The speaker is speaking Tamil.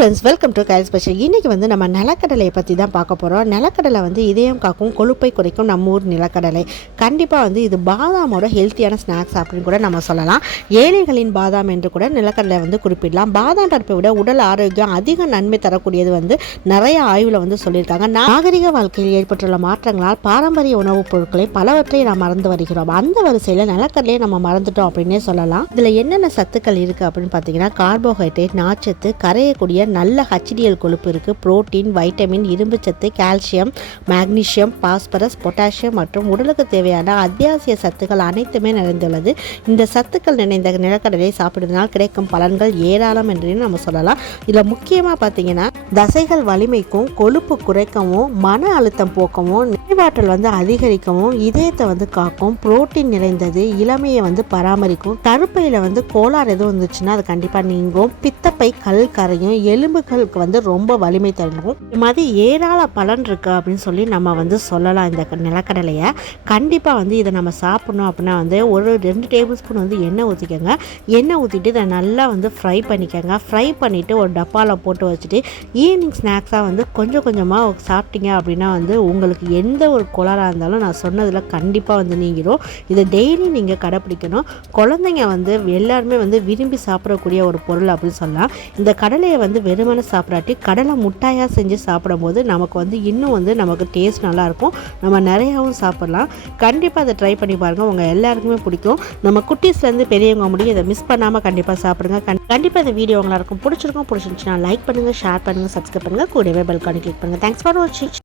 Friends, welcome to Kyle special. இன்றைக்கி வந்து நம்ம நிலக்கடலையை பற்றி தான் பார்க்க போகிறோம். நிலக்கடலை வந்து இதயம் காக்கும், கொழுப்பை குறைக்கும் நம்ம ஊர் நிலக்கடலை. கண்டிப்பாக வந்து இது பாதாமோட ஹெல்த்தியான ஸ்நாக்ஸ் அப்படின்னு கூட நம்ம சொல்லலாம். ஏழைகளின் பாதாம் என்று கூட நிலக்கடலை வந்து குறிப்பிடலாம். பாதாம் பருப்பை விட உடல் ஆரோக்கியம் அதிக நன்மை தரக்கூடியது வந்து நிறைய ஆய்வில் வந்து சொல்லியிருக்காங்க. நாகரிக வாழ்க்கையில் ஏற்பட்டுள்ள மாற்றங்களால் பாரம்பரிய உணவுப் பொருட்களை பலவற்றை நாம் மறந்து வருகிறோம். அந்த வரிசையில் நிலக்கடலையை நம்ம மறந்துட்டோம் அப்படின்னே சொல்லலாம். இதில் என்னென்ன சத்துக்கள் இருக்குது அப்படின்னு பார்த்தீங்கன்னா, கார்போஹைட்ரேட், நார்ச்சத்து, கரையக்கூடிய நல்ல HDL கொழுப்பு இருக்குது, புரோட்டீன், வைட்டமின், இரும்பு சத்து, கால்சியம், மேக்னீசியம், பாஸ்பரஸ், பொட்டாசியம் மற்றும் உடலுக்கு தேவையான அத்தியாவசிய சத்துக்கள் அனைத்துமே நிறைந்துள்ளது. இந்த சத்துக்கள் நிறைந்த நிலக்கடலை சாப்பிடுவதனால் கிடைக்கும் பலன்கள் ஏராளம் என்று நம்ம சொல்லலாம். இதில் முக்கியமாக பார்த்தீங்கன்னா, தசைகள் வலிமைக்கும், கொழுப்பு குறைக்கவும், மன அழுத்தம் போக்கவும், நினைவாற்றல் வந்து அதிகரிக்கவும், இதயத்தை வந்து காக்கும், புரோட்டீன் நிறைந்தது, இளமையை வந்து பராமரிக்கும், கருப்பையில் வந்து கோளாறு எதுவும் இருந்துச்சுன்னா அது கண்டிப்பாக நீங்கும், பித்தப்பை கல் கரையும், எலும்புகளுக்கு வந்து ரொம்ப வலிமை தரும். இது மாதிரி ஏராள பலன் இருக்குது அப்படின்னு சொல்லி நம்ம வந்து சொல்லலாம். இந்த நிலக்கடலையை கண்டிப்பாக வந்து இதை நம்ம சாப்பிட்ணும் அப்படின்னா வந்து ஒரு 2 டேபிள் ஸ்பூன் வந்து எண்ணெய் ஊற்றிக்கோங்க. எண்ணெய் ஊற்றிட்டு இதை நல்லா வந்து ஃப்ரை பண்ணிக்கோங்க. ஃப்ரை பண்ணிவிட்டு ஒரு டப்பாவில் போட்டு வச்சுட்டு ஈவினிங் ஸ்நாக்ஸாக வந்து கொஞ்சம் கொஞ்சமாக சாப்பிட்டீங்க அப்படின்னா வந்து உங்களுக்கு எந்த ஒரு கோளாறாக இருந்தாலும் நான் சொன்னதில் கண்டிப்பாக வந்து நீங்கிடும். இதை டெய்லி நீங்கள் கடைப்பிடிக்கணும். குழந்தைங்க வந்து எல்லாருமே வந்து விரும்பி சாப்பிடக்கூடிய ஒரு பொருள் அப்படின்னு சொல்லலாம். இந்த கடலையை வந்து வெறுமனை சாப்பிடாட்டி கடலை முட்டாயாக செஞ்சு சாப்பிடும்போது நமக்கு வந்து இன்னும் வந்து நமக்கு டேஸ்ட் நல்லாயிருக்கும். நம்ம நிறையாவும் சாப்பிட்லாம். கண்டிப்பாக அதை ட்ரை பண்ணி பாருங்கள், உங்கள் எல்லாருக்குமே பிடிக்கும். நம்ம குட்டீஸ்லேருந்து பெரியவங்க முடியும் இதை மிஸ் பண்ணாமல் கண்டிப்பாக சாப்பிடுங்க. கண்டிப்பாக இந்த வீடியோ உங்களுக்கு பிடிச்சிருந்துச்சுன்னா லைக் பண்ணுங்கள், ஷேர் பண்ணுங்கள், சப்ஸ்கிரைப் பண்ணுங்கள், கூடவே பெல் ஐகானை கிளிக் பண்ணுங்கள். தேங்க்ஸ் ஃபார் வாட்சிங்.